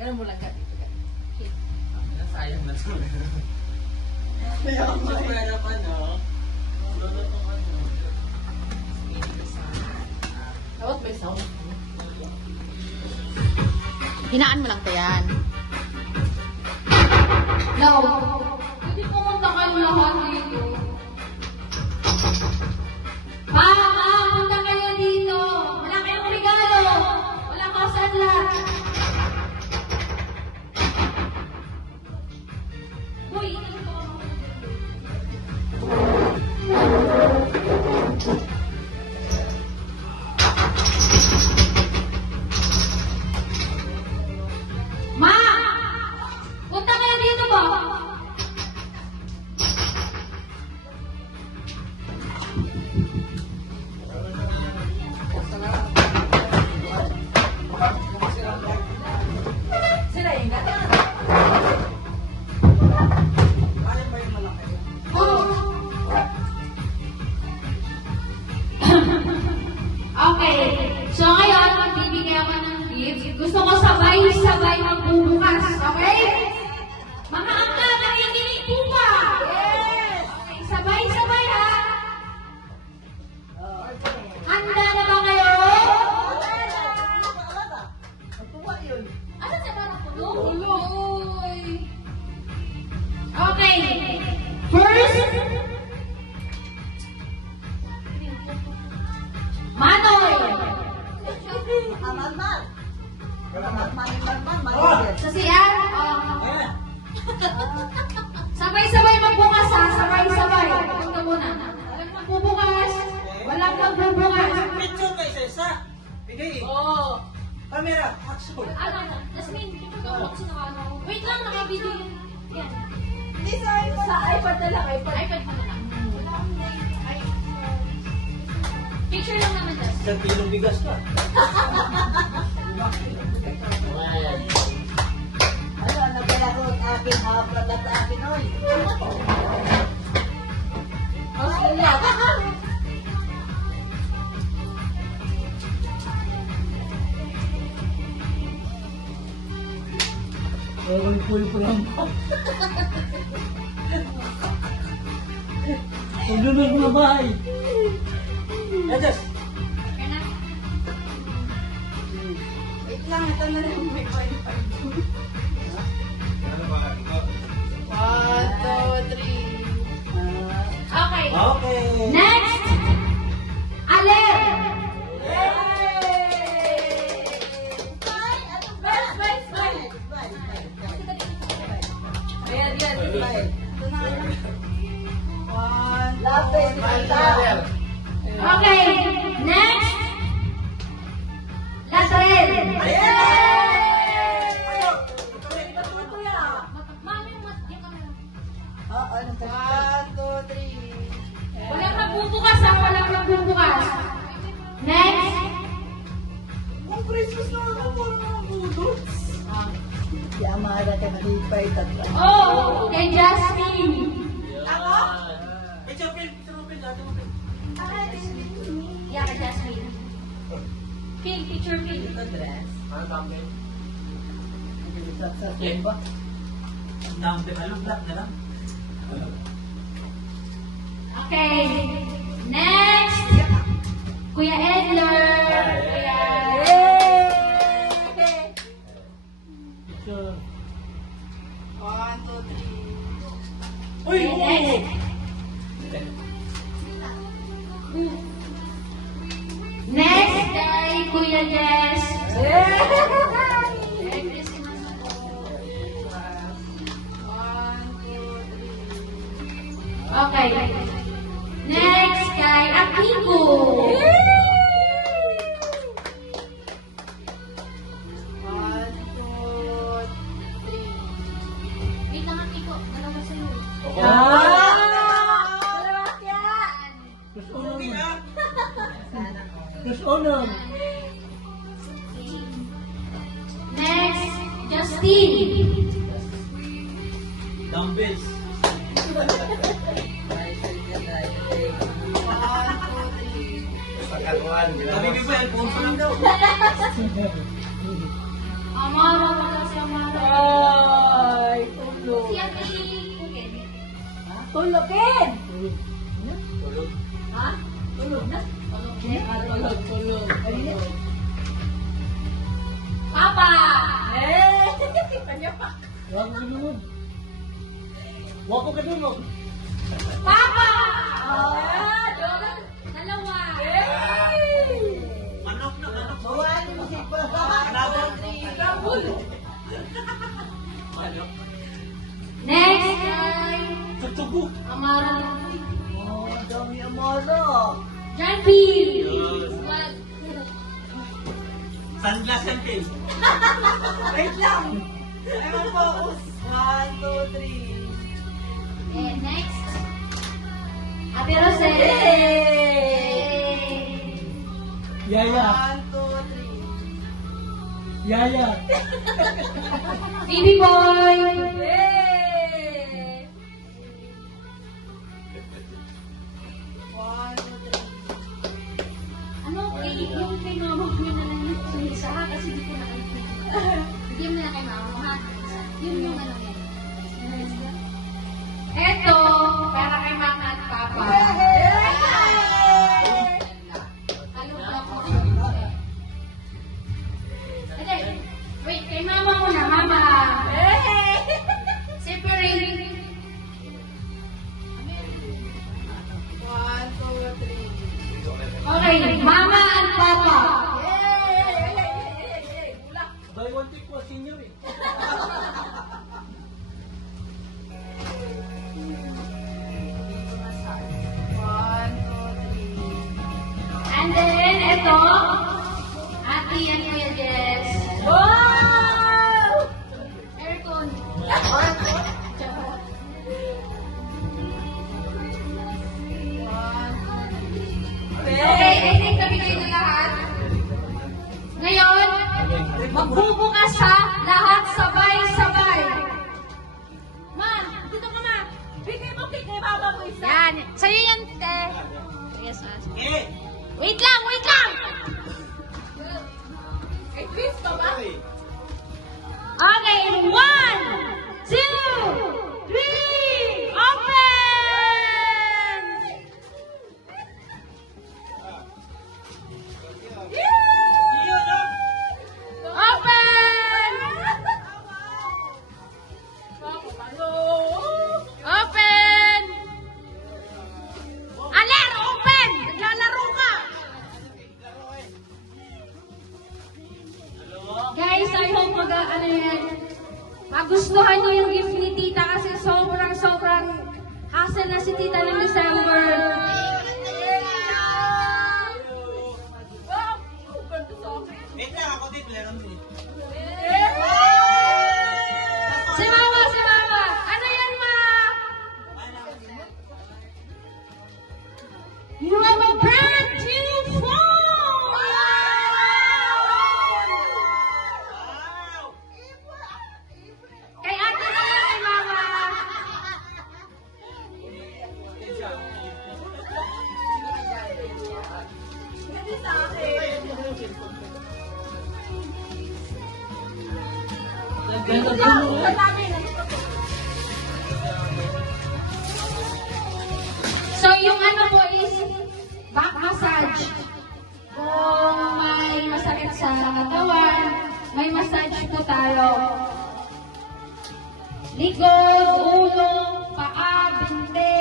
Ganun mo lang ka dito. Okay. Sayang na to. Kaya ako Pera pa, no? Lolo ko ano. Dapat may sound. Hinaan mo lang to yan. No. Hindi pumunta kayo lahat dito. Punta kayo dito. Wala kayong regalo. Wala kang sadlat. Uy, ito ko. Ma! Punta kayo dito ba? Sila yung gata. Kaya ba yung malaki? Okay. So ngayon, magbibigay ako ng gift. Gusto ko sabay-sabay magbubukas. Okay? Mga angka, nakikinig po ba? Yes! Okay, sabay-sabay ha. Handa na ba kayo? Natuwa yun. Ano sa parang tuloy? Okay. First, Manoy. Aman-man. Aman-man. Sa CR? Sabay-sabay magbukas ha. Sabay-sabay. Ito ka muna. Walang magbubukas. Walang magbubukas. Picture kayo sa isa. Bigay. Oo. Camera. Action. Ano? Jasmine, wait lang, naka-video yun. Yan. Hindi sa iPad. Sa iPad na lang. iPad mo na lang. Picture lang naman, Jasmine. Isang kilong bigas ka. Ano, naglalaro ang aking haplat at akin, oy. Australia. Pulpo lang pa. Pagdunod mo bahay. Edes. Okay na? Wait lang, ito na rin may wifi. Okay. Okay. Next! Alem! Ayan, yan. Okay. Next! Latrell! Mami, yung camera. Walang magbubukas ha, walang magbubukas. Next. Ang Christmas na ako, puro mga budots. Yamara ka malipay, tatlo. Oh, kay Jasmine. Ako? Picture mo, dati mo. Yeah, kay Jasmine. Phil, picture Phil. Dress. Ano thumbnail? Sa simba. Thumbnail, ano? Black na lang. Okay. Next. Kuya Edler. Picture. 1, 2, 3. Uy! Next. Next kay Kuya Jess. Merry Christmas. 1, 2, 3. Okay. Next kay Akiko. 1, 2, 3. Wait lang, Akiko. Dalawa sa'yo. Gusto honor. Next, Justine. Dumbbells. Pagkakuan. Sabi ko ba, Alfonso lang daw. Ama, wala siya, Ma. Tulogin! Tulog. Ha? Tulog na? Tulog. Kanina. Papa! Eh! Kanya pa. Huwag mo lunod. Huwag ko kadulog. Papa! Ah, Dalawa. Manok na, manok. Bawaan mo si Manok. Rabul. Manok. Next ay Tutubo. Amara. Oh, dami amara. John P. What? Sunglass and tail. Wait lang. I'm focus. 1, 2, 3. And next. Ate Rosel. Yaya. 1, 2, 3. Yaya. Baby boy. Yay! 1, 2, 3. Ano, yung kay mama ko na lang yung isa ha, kasi di ko nakikita. Hindi mo na kay mama mo ha. Yun yung ano yan. Eto, para kay mama at papa. Kalungkot ako. Hindi, wait, kay mama muna, mama. Separate. 1, 2, 3. Okay, mama and papa. Buy one take one, senior eh. And then, ito, Ate and Kuya Jess. Wow! Aircon. Okay, I think nabigay na lahat. Ngayon, magbubukas ha, lahat sabay-sabay. Ma, dito ka ma. Bigay mo kay mama mo isa. Yan, sa'yo yan, te. Yes, ma. Eh! Wait lang, wait lang! Ay, quiz ka ba? Okay, 1, 2, 3, open! Open! Open! Aler, open! Naglalaro ka! Guys, I hope ano yan. Magustuhan niyo yung gift ni Tita kasi sobrang hassle na si Tita ng December. Wait lang, ako din, meron din. Si Mama, si Mama! Ano yan, Ma? You have a brand new phone! Wow! Kay ate na yan, kay Mama. Hindi sa akin. Sa namin. So, yung ano po is back massage. Kung may masakit sa katawan, may massage po tayo. Likod, ulo, paa, binte,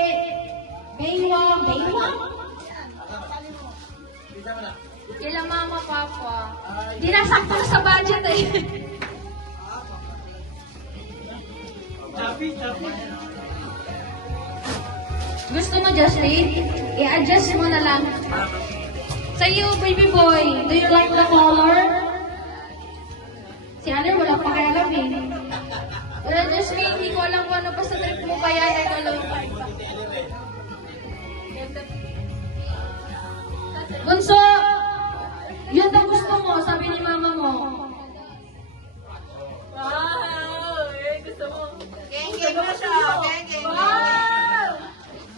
baywang. Baywang? Kailan mama, papa? Di nasakto sa budget eh. Chappy, chappy. Gusto mo, Jocelyn? I-adjust mo na lang. Sa iyo, baby boy, do you like the color? Si Alan, wala pa kaya alam eh. Wala, Jocelyn, hindi ko alam kung ano pa sa trip mo kaya. Bunso, yun ang gusto mo, sabi ni mama mo. Wow! Gusto mo. Geng-geng na siya. Geng-geng. Wow!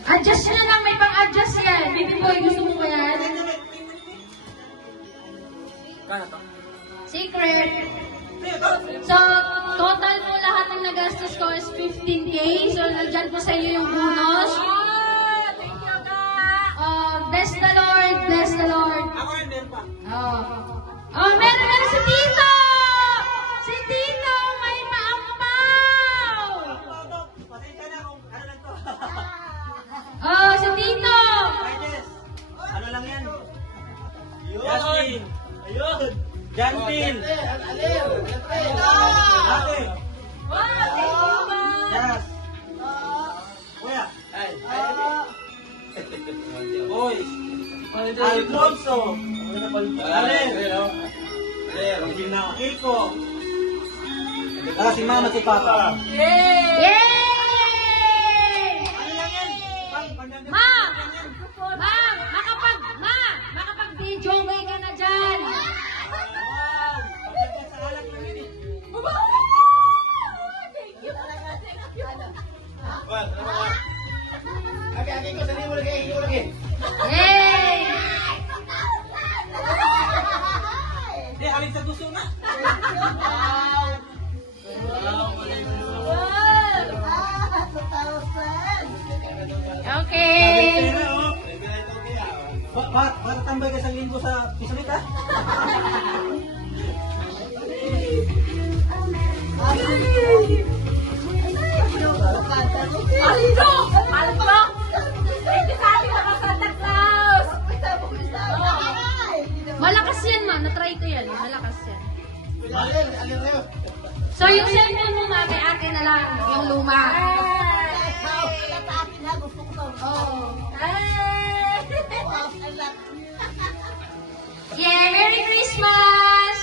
Adjust na lang, may pang-adjust yan. Baby boy, gusto mo ba yan? Kaya to? Secret. So, total mo lahat ng nagastos ginastos ko is 15K. So, nandyan po sa inyo yung bonus. Thank you, ka. Bless the Lord, bless the Lord. Ako rin, meron pa. Meron si Tito! Si Tito, may maampaw! Pasensya na kung ano lang to. Si Tito! Titus, ano lang yan? Justin. Ayun. Jantil. Ate. Yes. Kuya. Boys. Alfonso. Alin. Kiko. Si mama, si papa. Yay! Ano lang yan? Ma! Makapag-video okay ka na dyan. Yay! Alin sa gusto na? Okay. Bakit tambay ka isang linggo sa pisulit ha? Aldo! Aldo! Thank you sa ating mga Santa Claus! Malakas yan, ma. Na-try ko yan. Malakas yan. So, yung cellphone mo, ma, kay akin na lang. Yung luma. Yeah, Merry Christmas!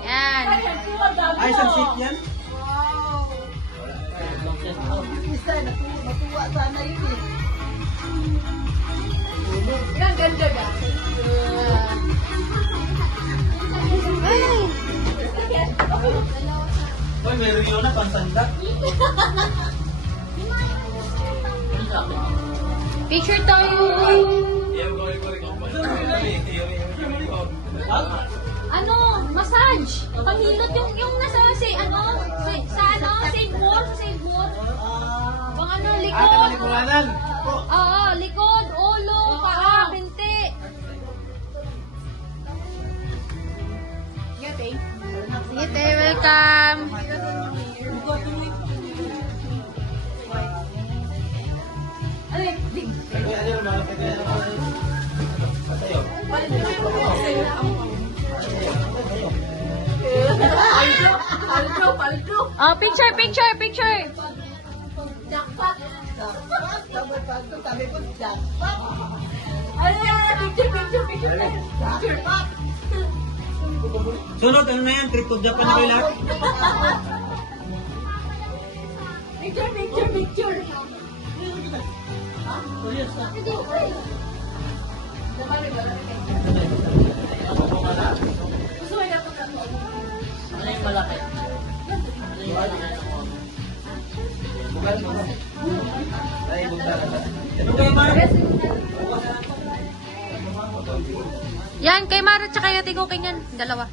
Yan. Ay, isang seat yan? Natuwa sana yun eh. Ang ganda ka. Uy, meron yun na pansanda. Picture tayo. Ano? Massage. Panghilot yung nasa sa St. Paul, sa St. Paul. Pang ano, likod. Oo, likod, ulo, paa, binti. Sige, te, welcome. Oh, picture. Jackpot! Sabi ko, jackpot. Ano yan? Picture! Jackpot! Sunod, ano na yan? Trip to Japan na kayo lahat? Picture! Gusto mo na Ito kayo, Mara. Yan, kay Mara tsaka yung tigo, kanyan. Dalawa.